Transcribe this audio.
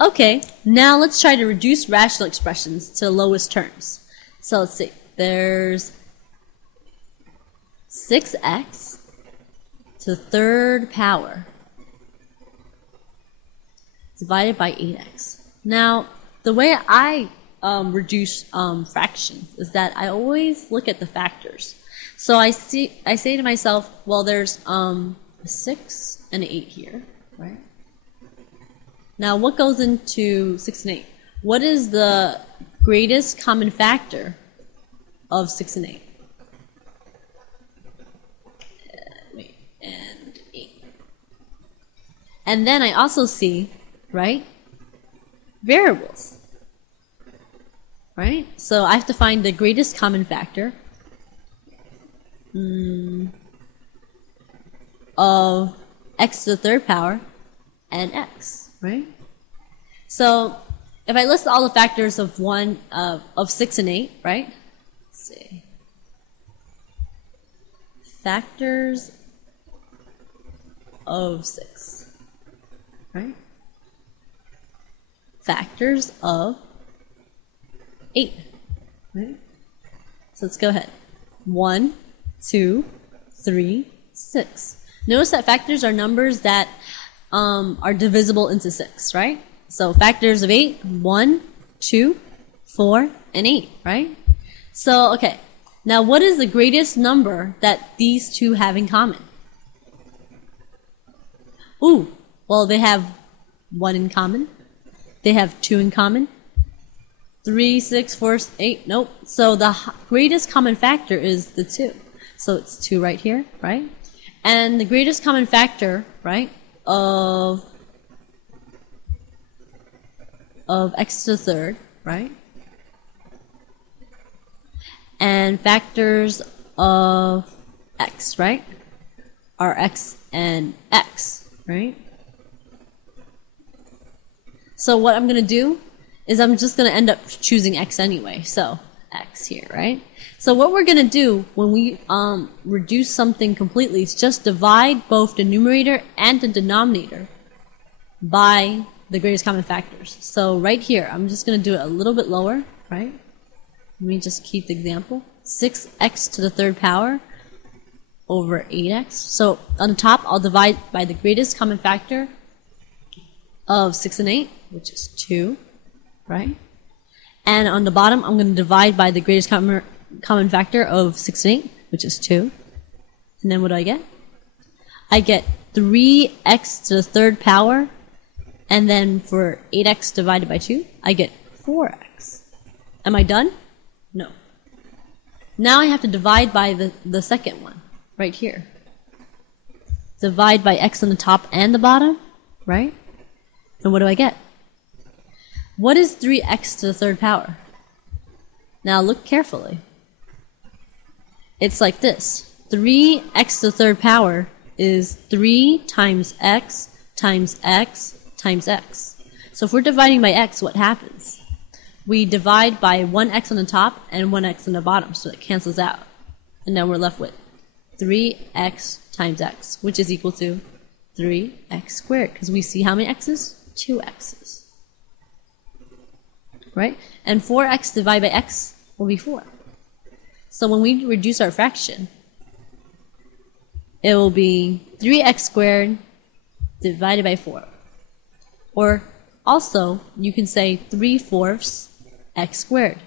Okay, now let's try to reduce rational expressions to the lowest terms. So let's see. There's 6x to the third power divided by 8x. Now, the way I reduce fractions is that I always look at the factors. So I say to myself, well, there's a 6 and an 8 here, right? Now, what goes into 6 and 8? What is the greatest common factor of 6 and 8? And 8. And then I also see, right, variables, right? So I have to find the greatest common factor of x to the third power and x, right? So if I list all the factors of 6 and 8, right? Let's see. Factors of 6, right? Factors of 8, right? So let's go ahead. 1, 2, 3, 6. Notice that factors are numbers that are divisible into 6, right? So factors of 8, 1, 2, 4, and 8, right? So, okay. Now, what is the greatest number that these two have in common? Ooh, well, they have 1 in common. They have 2 in common. 3, 6, 4, 8, nope. So the greatest common factor is the 2. So it's 2 right here, right? And the greatest common factor, right, of x to the third, right? And factors of x, right, are x and x, right? So what I'm going to do is I'm just going to end up choosing x anyway. So x here, right? So what we're going to do when we reduce something completely is just divide both the numerator and the denominator by the greatest common factors. So right here, I'm just going to do it a little bit lower, right? Let me just keep the example. 6x to the third power over 8x. So on the top, I'll divide by the greatest common factor of 6 and 8, which is 2, right? And on the bottom, I'm going to divide by the greatest common factor of 6 and 8, which is 2. And then what do I get? I get 3x to the third power, and then for 8x divided by 2, I get 4x. Am I done? No. Now I have to divide by the second one, right here. Divide by x on the top and the bottom, right? And what do I get? What is 3x to the third power? Now look carefully. It's like this. 3x to the third power is 3 times x times x times x. So if we're dividing by x, what happens? We divide by 1x on the top and 1x on the bottom, so it cancels out. And now we're left with 3x times x, which is equal to 3x squared, because we see how many x's? 2 x's. Right? And 4x divided by x will be 4. So when we reduce our fraction, it will be 3x squared divided by 4. Or also, you can say 3/4 x squared.